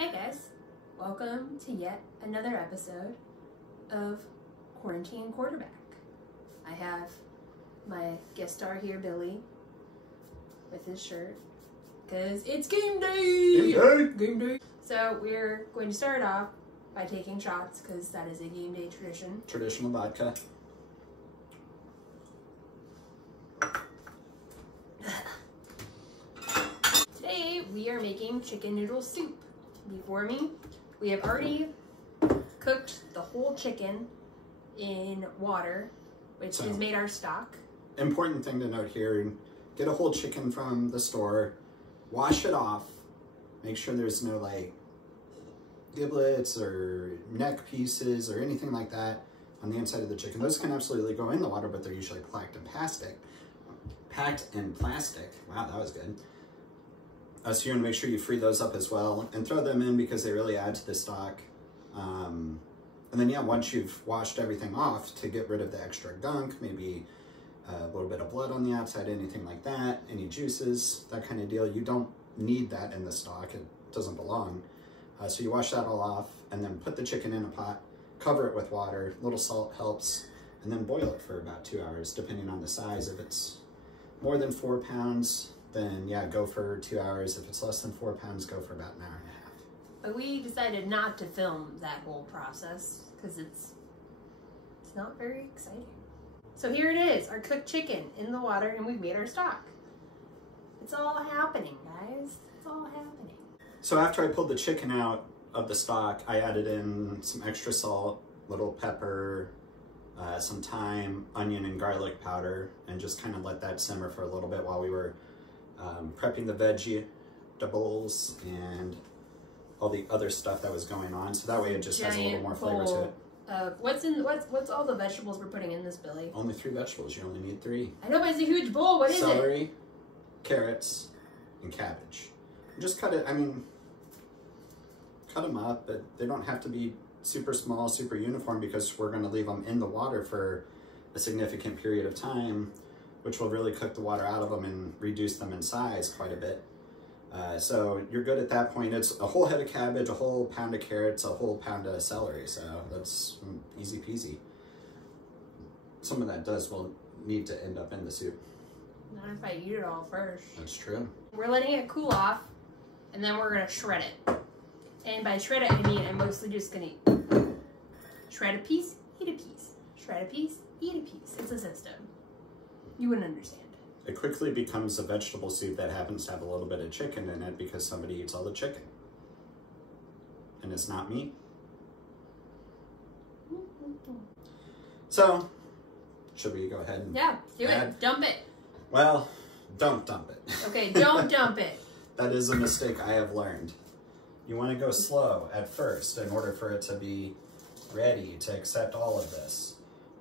Hi guys, welcome to yet another episode of Quarantine Quarterback. I have my guest star here, Billy, with his shirt, because it's game day! Game day! So we're going to start off by taking shots, because that is a game day tradition. Traditional vodka. Today we are making chicken noodle soup. Before me, we have already cooked the whole chicken in water, which has made our stock. Important thing to note here, get a whole chicken from the store, wash it off, make sure there's no like giblets or neck pieces or anything like that on the inside of the chicken. Those can absolutely go in the water, but they're usually packed in plastic. Wow, that was good. So you want to make sure you free those up as well and throw them in because they really add to the stock. And then yeah, once you've washed everything off to get rid of the extra gunk, maybe a little bit of blood on the outside, anything like that, any juices, that kind of deal, you don't need that in the stock. It doesn't belong. So you wash that all off and then put the chicken in a pot, cover it with water, a little salt helps, and then boil it for about 2 hours, depending on the size. If it's more than 4 pounds, then yeah, go for 2 hours. If it's less than 4 pounds, go for about an hour and a half. But we decided not to film that whole process because it's not very exciting. So here it is, our cooked chicken in the water, and we've made our stock. It's all happening, guys. It's all happening. So after I pulled the chicken out of the stock, I added in some extra salt, little pepper, some thyme, onion, and garlic powder, and just kind of let that simmer for a little bit while we were prepping the vegetables and all the other stuff that was going on. So that way it just has a little more flavor to it. What's all the vegetables we're putting in this, Billy? Only 3 vegetables. You only need 3. I know, but it's a huge bowl. What is it? Celery, carrots, and cabbage. Just cut it. I mean, cut them up, but they don't have to be super small, super uniform, because we're going to leave them in the water for a significant period of time, which will really cook the water out of them and reduce them in size quite a bit. So you're good at that point. It's a whole head of cabbage, a whole pound of carrots, a whole pound of celery. So that's easy peasy. Some of that will need to end up in the soup. Not if I eat it all first. That's true. We're letting it cool off, and then we're gonna shred it. And by shred it, I mean I'm mostly just gonna shred a piece, eat a piece. Shred a piece, eat a piece. It's a system. You wouldn't understand. It quickly becomes a vegetable soup that happens to have a little bit of chicken in it because somebody eats all the chicken. And it's not me. So, should we go ahead and do it. Dump it. Well, don't dump it. Okay, don't dump it. That is a mistake I have learned. You want to go slow at first in order for it to be ready to accept all of this.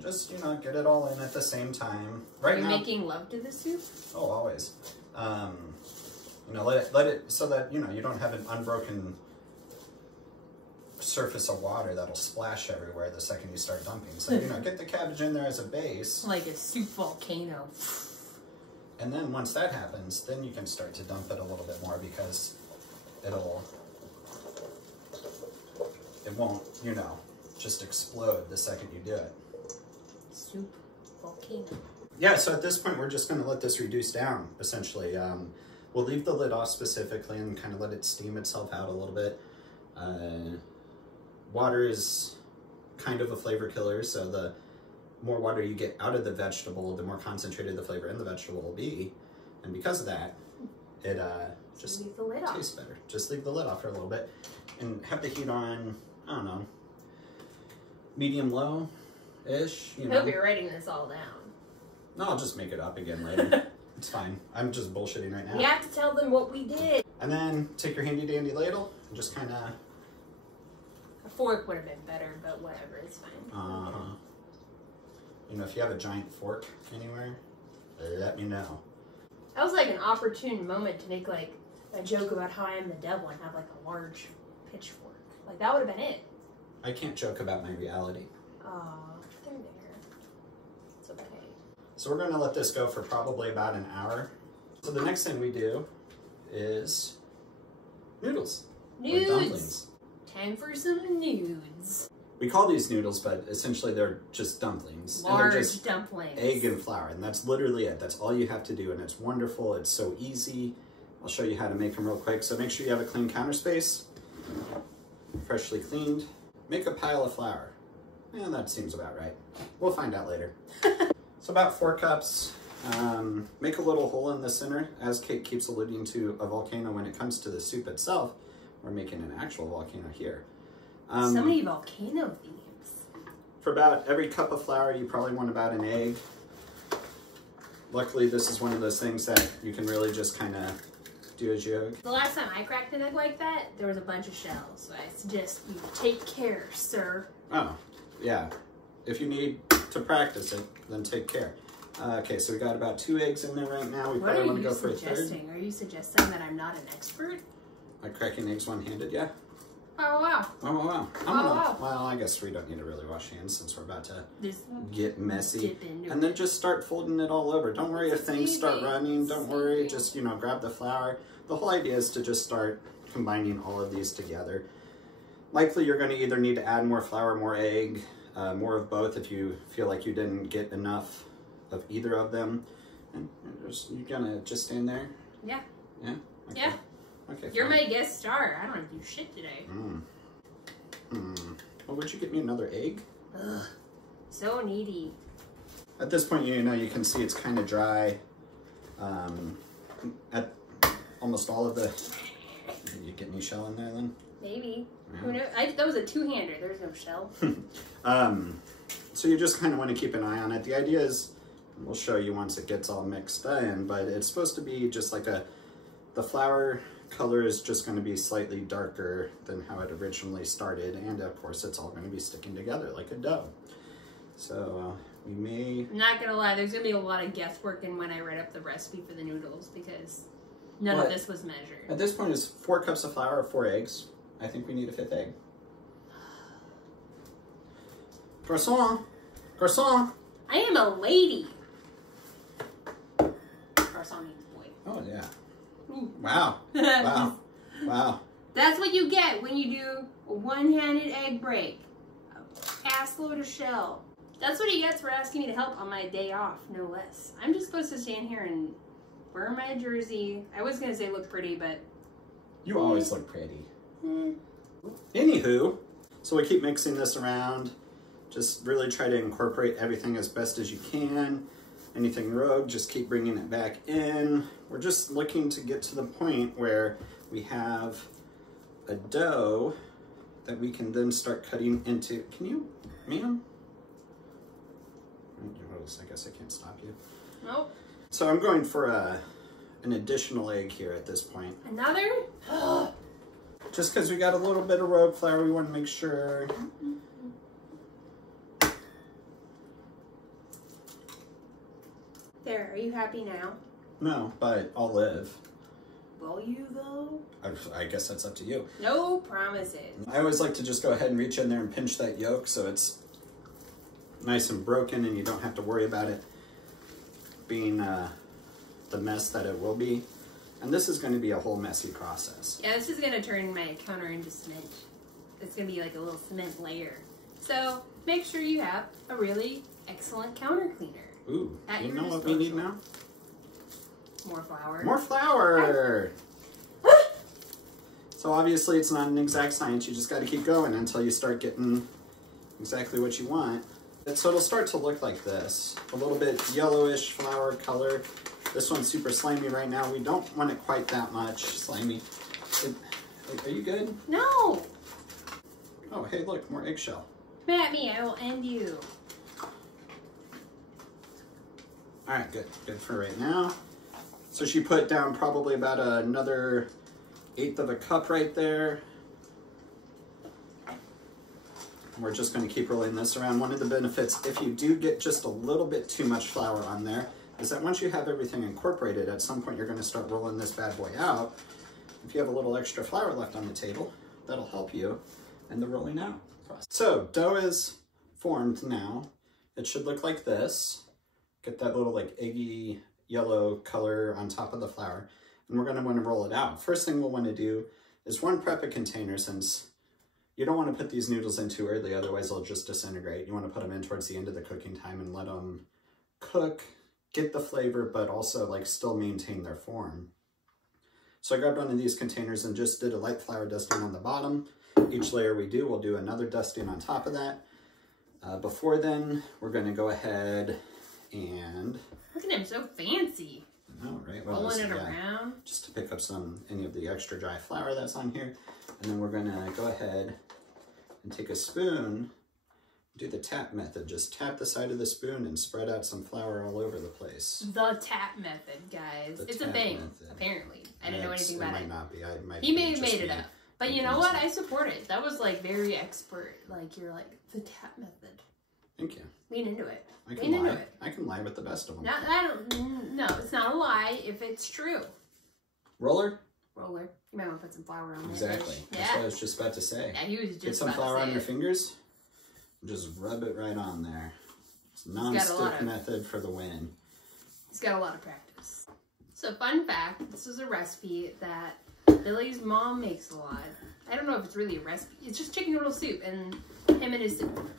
Just, you know, get it all in at the same time. Are you making love to the soup? Oh, always. You know, let it so that, you know, you don't have an unbroken surface of water that'll splash everywhere the second you start dumping. So, you know, get the cabbage in there as a base. Like a soup volcano. And then once that happens, then you can start to dump it a little bit more because it won't, you know, just explode the second you do it. Soup volcano. Yeah, so at this point, we're just going to let this reduce down, essentially. We'll leave the lid off specifically and kind of let it steam itself out a little bit. Water is kind of a flavor killer, so the more water you get out of the vegetable, the more concentrated the flavor in the vegetable will be. And because of that, it just leave the lid tastes better. Just leave the lid off for a little bit and have the heat on, I don't know, medium-low-ish. I hope you're writing this all down. No, I'll just make it up again later. It's fine. I'm just bullshitting right now. We have to tell them what we did. And then take your handy dandy ladle and just kind of... A fork would have been better, but whatever, it's fine. You know, if you have a giant fork anywhere, let me know. That was like an opportune moment to make like a joke about how I am the devil and have like a large pitchfork. Like that would have been it. I can't joke about my reality. Aw, they're there. It's okay. So we're going to let this go for probably about an hour. So the next thing we do is noodles. Noods. dumplings. Time for some nudes. We call these noodles, but essentially they're just dumplings. Large and they're just dumplings. Egg and flour, and that's literally it. That's all you have to do, and it's wonderful. It's so easy. I'll show you how to make them real quick. So make sure you have a clean counter space, freshly cleaned. Make a pile of flour. Yeah, that seems about right. We'll find out later. So about 4 cups. Make a little hole in the center. As Kate keeps alluding to a volcano when it comes to the soup itself, we're making an actual volcano here. So many volcano themes. For about every cup of flour, you probably want about an egg. Luckily, this is one of those things that you can really just kind of do as you go. The last time I cracked an egg like that, there was a bunch of shells. So I suggest you take care, sir. Oh, yeah. If you need to practice it, then take care. Okay, so we got about 2 eggs in there right now. We probably want to go for a third. Are you suggesting that I'm not an expert? Like cracking eggs one-handed, yeah. Oh, wow. Oh, wow. Wow. Well, I guess we don't need to really wash hands since we're about to Just get messy. dip into And then just start folding it all over. Don't worry if things start Sleeping. running. Don't worry. Just, you know, grab the flour. The whole idea is to just start combining all of these together. Likely you're going to either need to add more flour, more egg, more of both if you feel like you didn't get enough of either of them. And you're going to just stand there? Yeah. Yeah? Okay. Yeah. Okay, You're fine. my guest star. I don't do shit today. Well, would you get me another egg? Ugh. So needy. At this point, you know, you can see it's kind of dry. At almost all of the... Did you get any shell in there then? Maybe. Yeah. Who knows? That was a two-hander. There's no shell. So you just kind of want to keep an eye on it. The idea is, we'll show you once it gets all mixed in, but it's supposed to be just like the flour color is just going to be slightly darker than how it originally started, and of course it's all going to be sticking together like a dough. So we may... I'm not gonna lie, there's gonna be a lot of guesswork in when I write up the recipe for the noodles because none of this was measured. At this point it's 4 cups of flour, 4 eggs. I think we need a 5th egg. Croissant! Croissant! I am a lady! Croissant means boy. Oh yeah. Ooh. Wow. Wow. Wow. That's what you get when you do a one-handed egg break. A ass load of shell. That's what he gets for asking me to help on my day off, no less. I'm just supposed to stand here and wear my jersey. I was gonna say look pretty, but... You always look pretty. Anywho, so we keep mixing this around. Just really try to incorporate everything as best as you can. Anything rogue, just keep bringing it back in. We're just looking to get to the point where we have a dough that we can then start cutting into. Can you, ma'am? I guess I can't stop you. Nope. So I'm going for an additional egg here at this point. Another? Just because we got a little bit of rogue flour, we want to make sure. There, are you happy now? No, but I'll live. Will you though? I guess that's up to you. No promises. I always like to just go ahead and reach in there and pinch that yolk so it's nice and broken and you don't have to worry about it being the mess that it will be. And this is going to be a whole messy process. Yeah, this is going to turn my counter into cement. It's going to be like a little cement layer. So make sure you have a really excellent counter cleaner. Ooh, At you your know what we need disposal. now? More flour. More flour! So obviously it's not an exact science, you just got to keep going until you start getting exactly what you want. So it'll start to look like this, a little bit yellowish flour color. This one's super slimy right now. We don't want it quite that much slimy. Are you good? No! Oh, hey, look, more eggshell. Come at me, I will end you. All right, good. Good for right now. So she put down probably about another 1/8 of a cup right there. We're just going to keep rolling this around. One of the benefits, if you do get just a little bit too much flour on there, is that once you have everything incorporated, at some point you're going to start rolling this bad boy out. If you have a little extra flour left on the table, that'll help you in the rolling out process. So dough is formed now. It should look like this. Get that little like eggy yellow color on top of the flour. And we're going to want to roll it out. First thing we'll want to do is one, prep a container, since you don't want to put these noodles in too early, otherwise they'll just disintegrate. You want to put them in towards the end of the cooking time and let them cook, get the flavor, but also like still maintain their form. So I grabbed one of these containers and just did a light flour dusting on the bottom. Each layer we do, we'll do another dusting on top of that. Before then, we're going to go ahead and... Look at him, so fancy. I know, right? Well, rolling it around. Just to pick up any of the extra dry flour that's on here. And then we're going to go ahead and take a spoon, do the tap method. Just tap the side of the spoon and spread out some flour all over the place. The tap method, guys. It's a thing, apparently. I didn't know anything about it. It might not be. He may have made it up. But you know what? I support it. That was like very expert. Like, you're like, the tap method. Thank you. Lean into it. I can lie. I can lie with the best of them. No, it's not a lie if it's true. Roller? Roller. You might want to put some flour on there. Exactly. That's what I was just about to say. Yeah, he was just Get some flour on your fingers. Just rub it right on there. It's non-stick method for the win. He's got a lot of practice. So fun fact, this is a recipe that Billy's mom makes a lot. I don't know if it's really a recipe. It's just chicken noodle soup and him and his soup.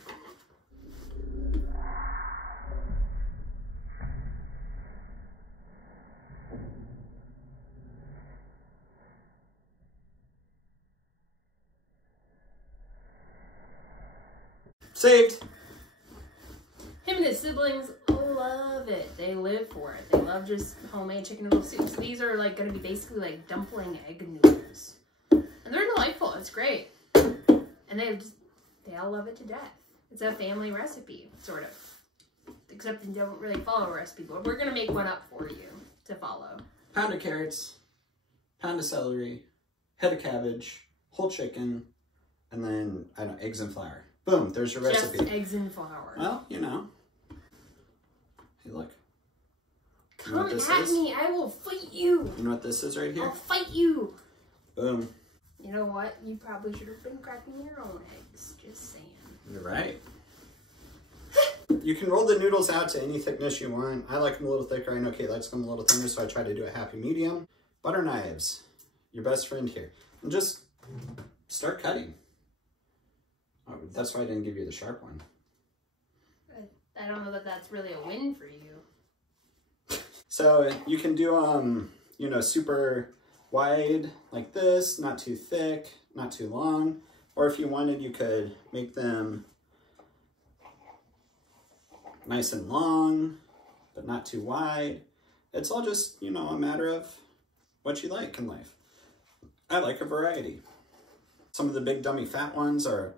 Saved! Him and his siblings love it. They live for it. They love just homemade chicken noodle soup. So these are like going to be basically like dumpling egg noodles. And they're delightful. It's great. And they all love it to death. It's a family recipe, sort of. Except they don't really follow a recipe, but we're going to make one up for you to follow. Pound of carrots, pound of celery, head of cabbage, whole chicken, and then, I don't know, eggs and flour. Boom, there's your recipe. Just eggs and flour. Well, you know. Hey, look. Come at me, I will fight you. You know what this is right here? I'll fight you. Boom. You know what? You probably should have been cracking your own eggs. Just saying. You're right. You can roll the noodles out to any thickness you want. I like them a little thicker. I know Kate likes them a little thinner, so I try to do a happy medium. Butter knives, your best friend here. And just start cutting. Oh, that's why I didn't give you the sharp one. I don't know that that's really a win for you. So you can do, you know, super wide like this, not too thick, not too long. Or if you wanted, you could make them nice and long, but not too wide. It's all just, you know, a matter of what you like in life. I like a variety. Some of the big dummy fat ones are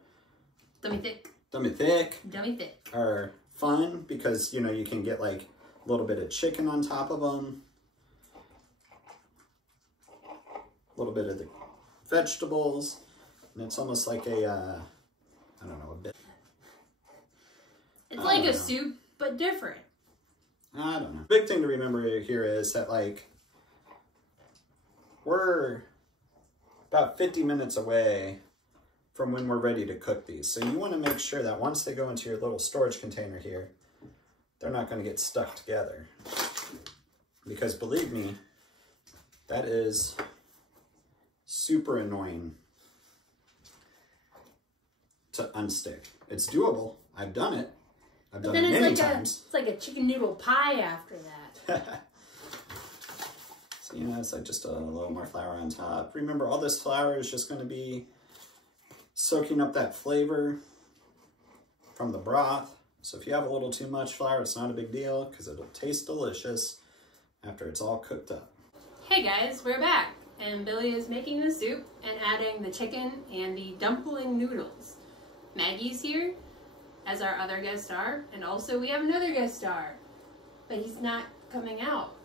dummy thick. Dummy thick. Dummy thick. Are fun because, you know, you can get like a little bit of chicken on top of them. A little bit of the vegetables. And it's almost like a, I don't know, a bit. It's like a soup, but different. I don't know. Big thing to remember here is that, like, we're about 50 minutes away from when we're ready to cook these. So you want to make sure that once they go into your little storage container here, they're not going to get stuck together. Because believe me, that is super annoying to unstick. It's doable. I've done it. I've done it many times. It's like a chicken noodle pie after that. So, you know, it's like just a little more flour on top. Remember, all this flour is just going to be soaking up that flavor from the broth. So if you have a little too much flour, it's not a big deal because it'll taste delicious after it's all cooked up. Hey guys, we're back. And Billy is making the soup and adding the chicken and the dumpling noodles. Maggie's here as our other guest star, and also we have another guest star, but he's not coming out.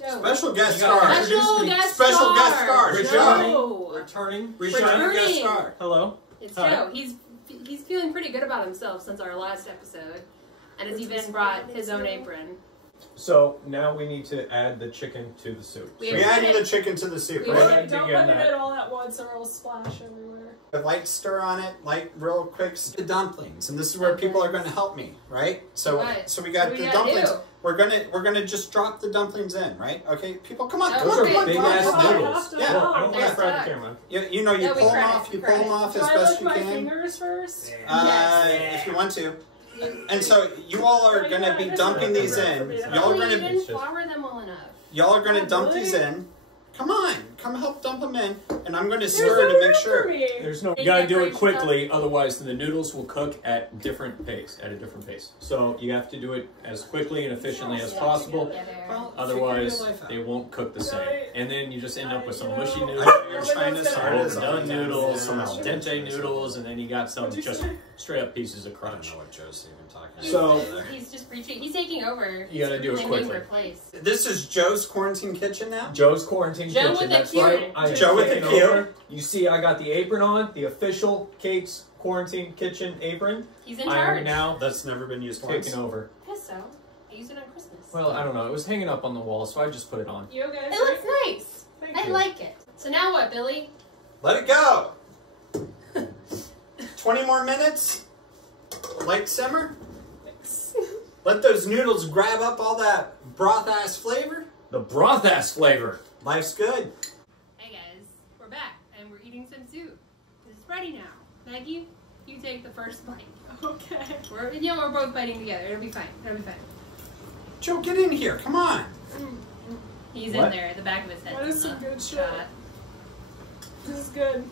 Joe. Special guest star. Special guest star. Returning guest star. Hello. It's Joe. He's feeling pretty good about himself since our last episode, and has even brought his own apron. So now we need to add the chicken to the soup. We're adding the chicken to the soup. Don't put it all at once or it'll splash everywhere. A light stir on it, light, real quick, the dumplings. And this is where people are going to help me, right? So we got the dumplings. we're gonna just drop the dumplings in, right? Okay, people, come on, Oh, come Those on, are come on, big come on, ass come on. noodles. Yeah. Well, I don't want They're to grab stuck. the camera. You know, you No, we pull them tried, off, we you pull them tried. off Do as I best lick you my can. fingers first? Yes. If you want to. And so you all are gonna be dumping these in. Y'all are You gonna didn't flour them well enough. Y'all are gonna Oh, dump really? these in. Come on, come help dump them in, and I'm gonna There's stir no to make room sure. for me. There's no. They You gotta do it decorate quickly, otherwise the noodles will cook at different pace. So you have to do it as quickly and efficiently as possible. Well, Otherwise, figure your life out. they won't cook the same. And then you just end up with some mushy I noodles. I know you're trying as hard as Overdone I can. noodles, some Yeah. al dente noodles, and then you got some What'd you just say? straight up pieces of I don't crunch. know what Joe's even talking about. So- He's just preaching. He's taking over. You gotta do it He's quickly. being replaced. This is Joe's quarantine kitchen now. Joe's quarantine Joe kitchen. with a That's Q. right. I am Joe with a taking Q. over. You see, I got the apron on, the official Kate's quarantine kitchen apron. He's in I charge. am now That's never been used once. taking over. I guess so. I used it on Christmas. Well, I don't know. It was hanging up on the wall, so I just put it on. You okay? It looks nice. Thank I you. like it. So now what, Billy? Let it go. 20 more minutes. Light simmer. Let those noodles grab up all that broth ass flavor. The broth ass flavor. Life's good. Hey guys, we're back and we're eating some soup. It's ready now. Maggie, you take the first bite. Okay. We're both biting together. It'll be fine. It'll be fine. Joe, get in here. Come on. He's What? in there at the back of his head. That is some good shit. Shot. This is good.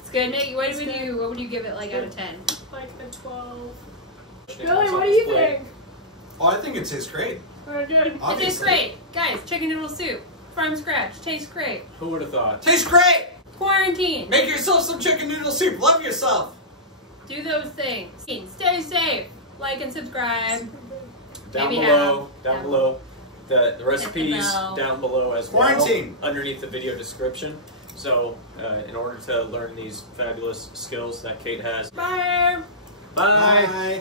It's good, Maggie. What It's would good. you give it like out of 10? Like a 12. Billy, what do you think? Oh, I think it tastes great. Alright, good. It tastes Obviously. great. Guys, chicken noodle soup from scratch. Tastes great. Who would have thought? Tastes great. Quarantine. Make yourself some chicken noodle soup. Love yourself. Do those things. Stay safe. Like and subscribe. Down Maybe below, half. down Down below. The recipes bell. down below as well. Quarantine. Underneath the video description. So, in order to learn these fabulous skills that Kate has. Bye. Bye. Bye.